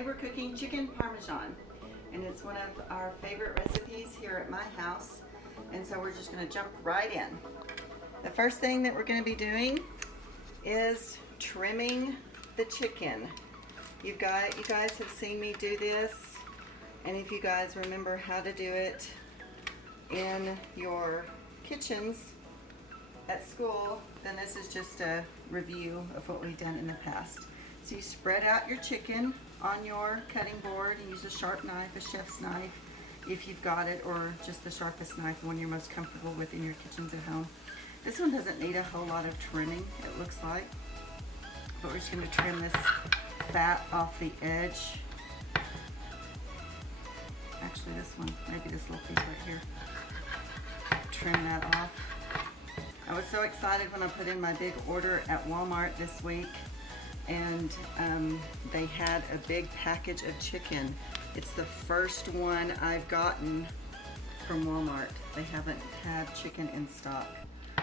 Today we're cooking chicken Parmesan, and it's one of our favorite recipes here at my house, and so we're just going to jump right in. The first thing that we're going to be doing is trimming the chicken. You guys have seen me do this, and if you guys remember how to do it in your kitchens at school, then this is just a review of what we've done in the past. So you spread out your chicken on your cutting board and use a sharp knife, a chef's knife, if you've got it, or just the sharpest knife, the one you're most comfortable with in your kitchens at home. This one doesn't need a whole lot of trimming, it looks like, but we're just going to trim this fat off the edge. Actually, this one, maybe this little piece right here. Trim that off. I was so excited when I put in my big order at Walmart this week, and they had a big package of chicken. It's the first one I've gotten from Walmart. They haven't had chicken in stock.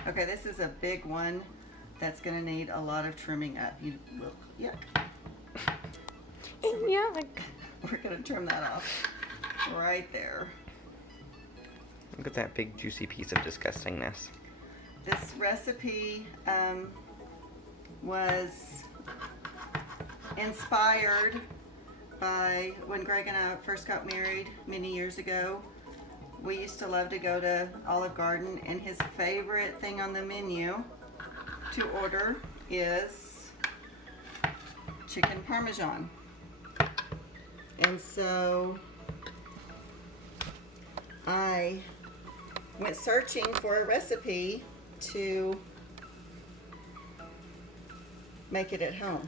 Okay, this is a big one that's gonna need a lot of trimming up. Yuck. So we're gonna trim that off right there. Look at that big juicy piece of disgustingness. This recipe was inspired by when Greg and I first got married many years ago. We used to love to go to Olive Garden, and his favorite thing on the menu to order is chicken Parmesan. And so I went searching for a recipe to make it at home.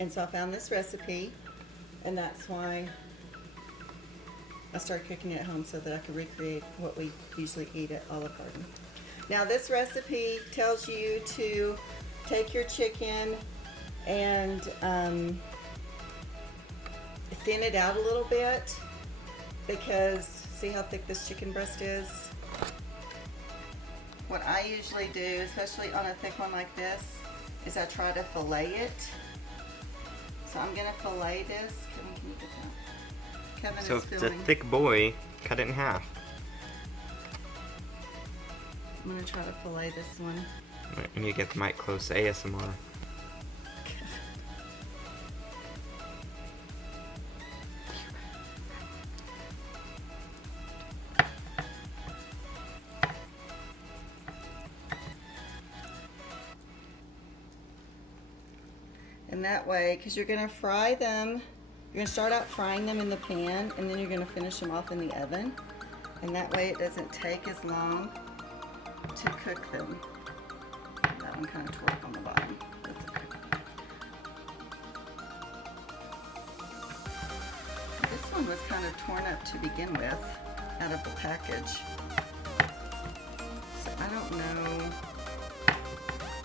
And so I found this recipe, and that's why I started cooking it at home, so that I could recreate what we usually eat at Olive Garden. Now this recipe tells you to take your chicken and thin it out a little bit, because see how thick this chicken breast is? What I usually do, especially on a thick one like this, is I try to fillet it. So I'm gonna fillet this. Kevin, can you get that? Kevin So is if it's filming. a thick boy, cut it in half. I'm gonna try to fillet this one. And you get the mic close, ASMR. And that way, because you're gonna fry them, you're gonna start out frying them in the pan, and then you're gonna finish them off in the oven. And that way it doesn't take as long to cook them. That one kind of tore up on the bottom. That's okay. This one was kind of torn up to begin with out of the package. So I don't know.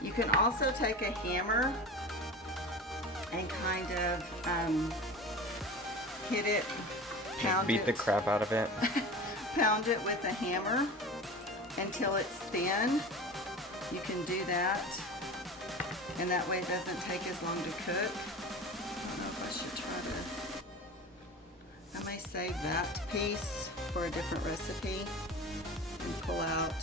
You can also take a hammer and kind of hit it, pound Beat it. the crap out of it. Pound it with a hammer until it's thin. You can do that, and that way it doesn't take as long to cook. I don't know if I should try to. I may save that piece for a different recipe and pull out.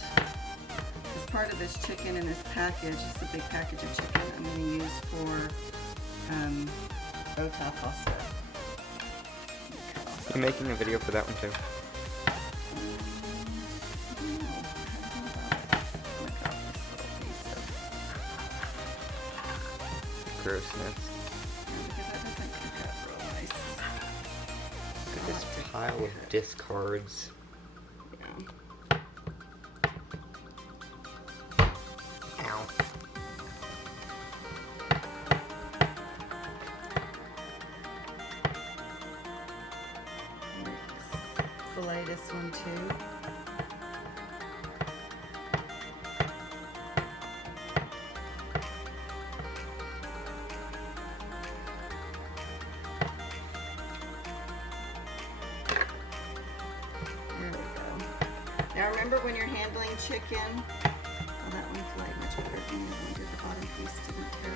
As part of this chicken in this package, it's a big package of chicken I'm going to use for rota pasta. You're making a video for that one too. Grossness. Because that doesn't cook up real nice. Look at this pile of discards. Yeah. Ow. Fillet this one too. There we go. Now remember, when you're handling chicken, well, that one filleted much better than the one did. The bottom piece didn't tear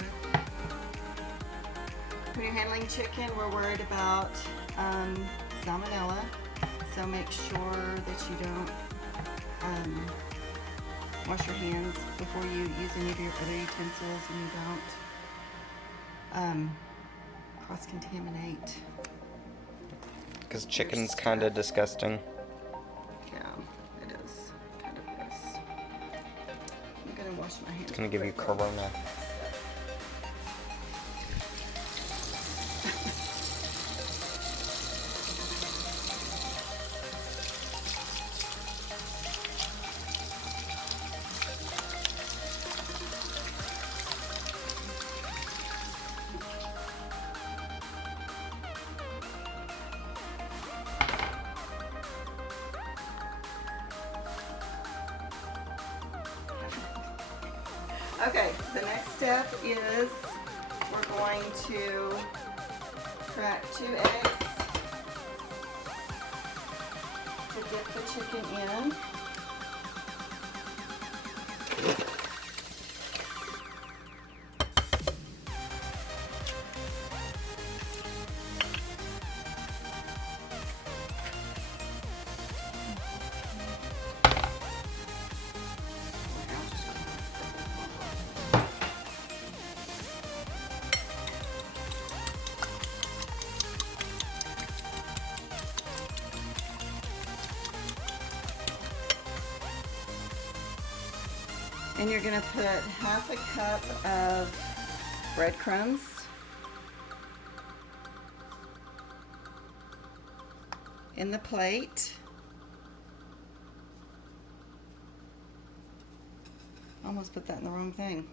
it. When you're handling chicken, we're worried about salmonella, so make sure that you don't wash your hands before you use any of your other utensils, and you don't cross-contaminate. Because chicken's kind of disgusting. Yeah, it is kind of gross. I'm gonna wash my hands. It's gonna give you corona. Okay, the next step is we're going to crack 2 eggs to dip the chicken in. And you're gonna put half a cup of breadcrumbs. In the plate. Almost put that in the wrong thing.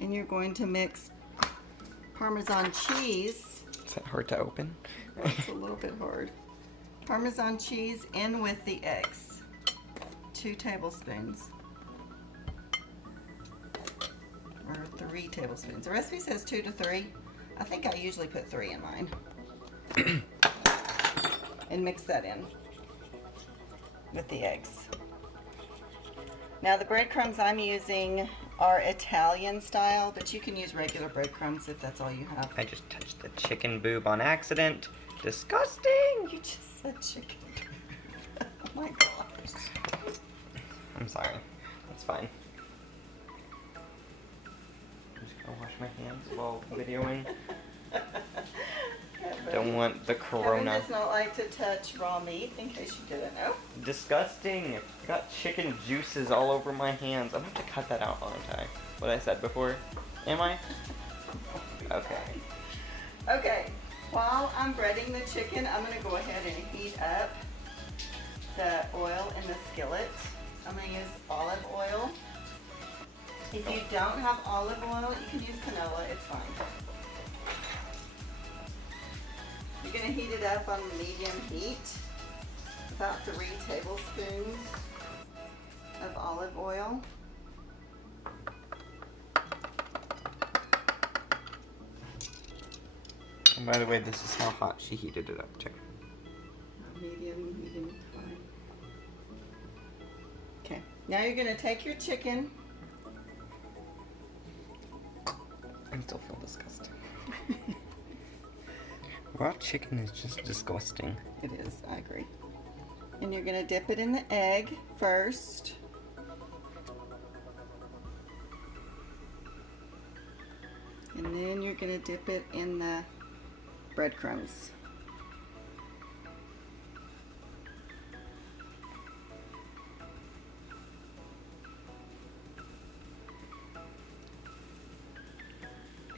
And you're going to mix Parmesan cheese. Is that hard to open? It's a little bit hard. Parmesan cheese in with the eggs. 2 tablespoons. Or 3 tablespoons. The recipe says 2 to 3. I think I usually put 3 in mine. And mix that in with the eggs. Now the breadcrumbs I'm using are Italian style, but you can use regular breadcrumbs if that's all you have. I just touched the chicken boob on accident. Disgusting! You just said chicken. Oh my gosh. I'm sorry. That's fine. I'm just gonna wash my hands while videoing. Don't want the Kevin corona. does not like to touch raw meat, in case you didn't know. Disgusting! I got chicken juices all over my hands. I'm gonna have to cut that out, aren't I? What I said before? Am I? Okay. Okay, while I'm breading the chicken, I'm going to go ahead and heat up the oil in the skillet. I'm going to use olive oil. If you don't have olive oil, you can use canola, it's fine. You're going to heat it up on medium heat, about 3 tablespoons of olive oil. And by the way, this is how hot she heated it up to. Medium fine. Okay, now you're going to take your chicken. I still feel disgusting. Raw chicken is just disgusting. It is, I agree. And you're going to dip it in the egg first. And then you're going to dip it in the breadcrumbs.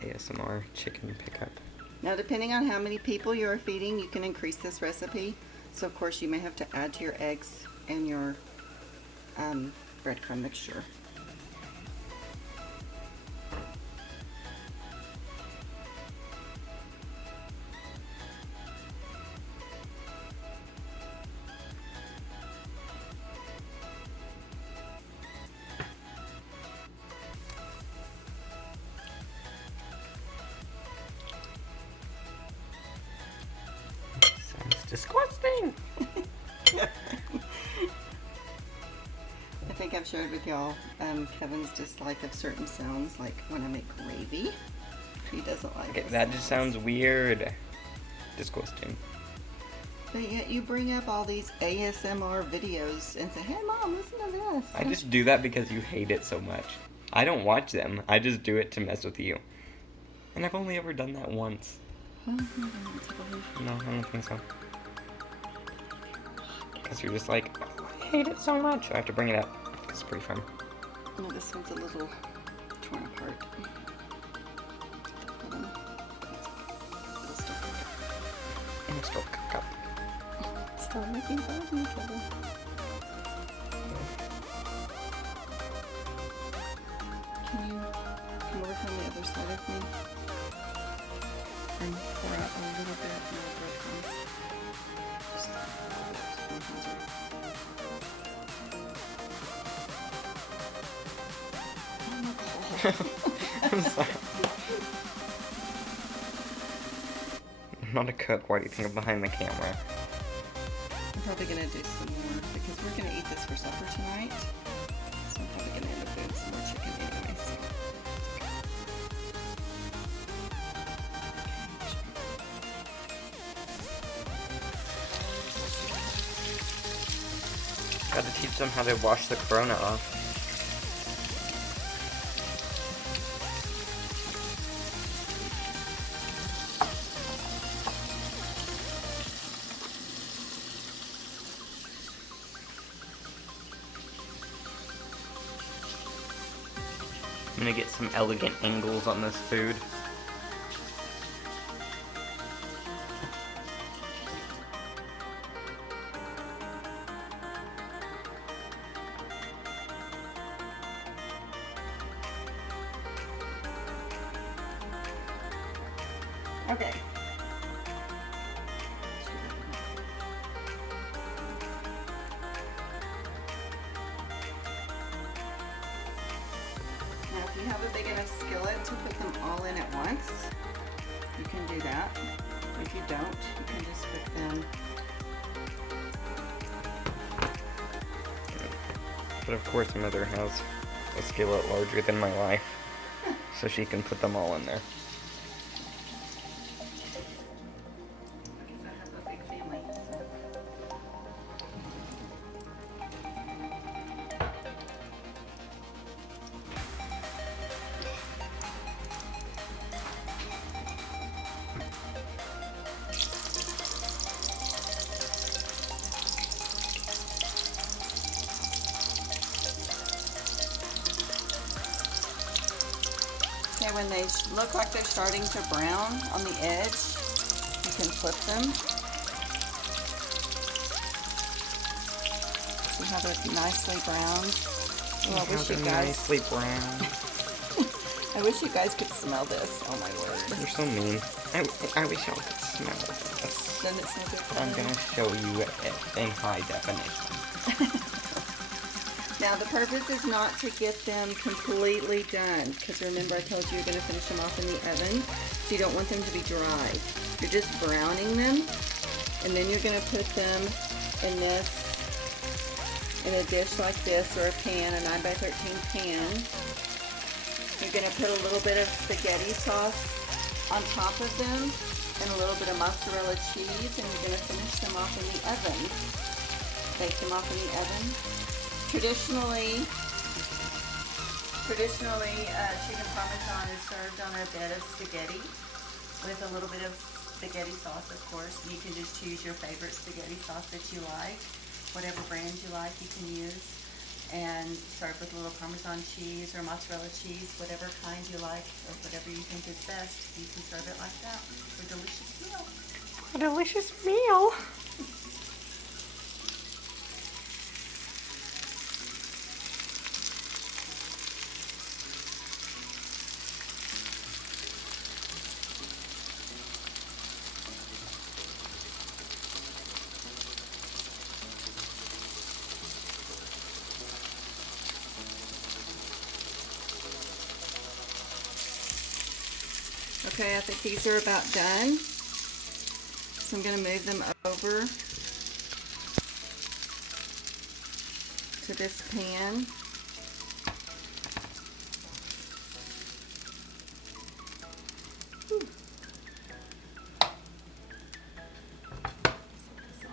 ASMR chicken pickup. Now, depending on how many people you are feeding, you can increase this recipe. So, of course, you may have to add to your eggs and your breadcrumb mixture. Sounds disgusting. If think I've shared with y'all Kevin's dislike of certain sounds, like when I make gravy. He doesn't like Okay, the that just sounds weird. Disgusting. But yet you bring up all these ASMR videos and say, hey Mom, listen to this. I just do that because you hate it so much. I don't watch them. I just do it to mess with you. And I've only ever done that once. No, I don't think so. Because you're just like, oh, I hate it so much. I have to bring it up. It's pretty firm. No, this one's a little torn apart. It'll still cook up. Stop making fun of each other. Can you come over on the other side of me and pour out a little bit more breadcrumbs? Just a little bit. I'm sorry. I'm not a cook. Why do you think I'm behind the camera? I'm probably gonna do some more because we're gonna eat this for supper tonight. So I'm probably gonna end up doing some more chicken anyways. Got to teach them how to wash the corona off. I'm gonna get some elegant angles on this food. Okay. Now, if you have a big enough skillet to put them all in at once, you can do that. If you don't, you can just put them. But of course, Mother has a skillet larger than my life, so she can put them all in there. Because I have a big family. So. Okay, when they look like they're starting to brown on the edge, you can flip them. See how they're nicely browned? Oh, I wish you guys. Nicely brown. I wish you guys could smell this. Oh my word! You're so mean. I wish y'all could smell this. Doesn't it smell good? For I'm you? gonna show you it in high definition. Now the purpose is not to get them completely done, because remember I told you you're going to finish them off in the oven, so you don't want them to be dry. You're just browning them, and then you're going to put them in a dish like this, or a pan, a 9x13 pan. You're going to put a little bit of spaghetti sauce on top of them, and a little bit of mozzarella cheese, and you're going to finish them off in the oven. Bake them off in the oven. Traditionally, chicken Parmesan is served on a bed of spaghetti with a little bit of spaghetti sauce, of course. You can just choose your favorite spaghetti sauce that you like, whatever brand you like you can use, and serve with a little Parmesan cheese or mozzarella cheese, whatever kind you like or whatever you think is best. You can serve it like that for a delicious meal. A delicious meal. Okay, I think these are about done. So I'm going to move them over to into this pan. Whew. Set this off.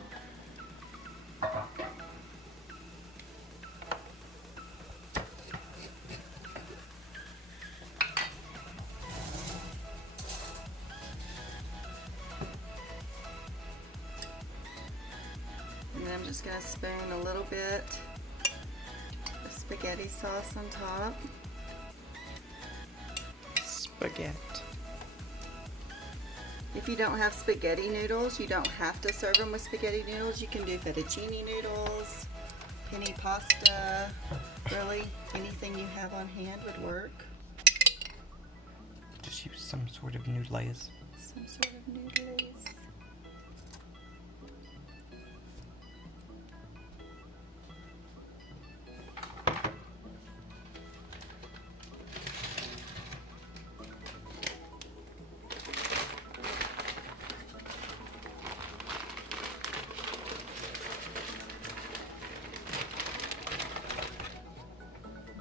And then I'm just going to spoon a little bit of spaghetti sauce on top. Spaghetti. If you don't have spaghetti noodles, you don't have to serve them with spaghetti noodles. You can do fettuccine noodles, penny pasta, really anything you have on hand would work. Just use some sort of noodles. Some sort of noodles.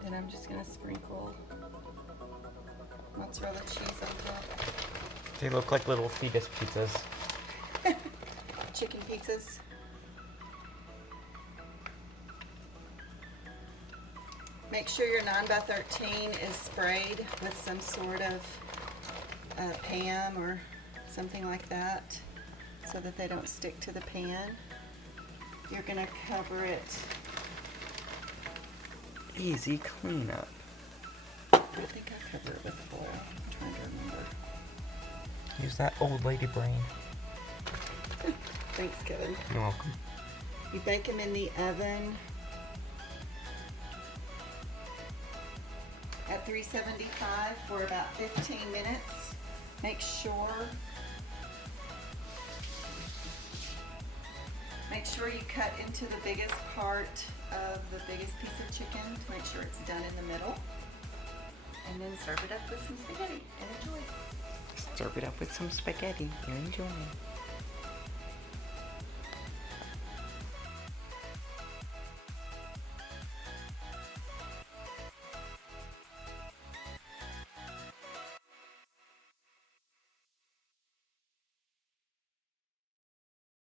Then I'm just going to sprinkle mozzarella cheese on top. They look like little fetus pizzas. Chicken pizzas. Make sure your 9x13 is sprayed with some sort of Parm or something like that so that they don't stick to the pan. You're going to cover it. Easy cleanup. I think I cover it with foil. I'm trying to remember. Use that old lady brain. Thanks, Kevin. You're welcome. You bake them in the oven at 375 for about 15 minutes. Make sure you cut into the biggest part of the biggest piece of chicken to make sure it's done in the middle. And then serve it up with some spaghetti and enjoy. Serve it up with some spaghetti and enjoy.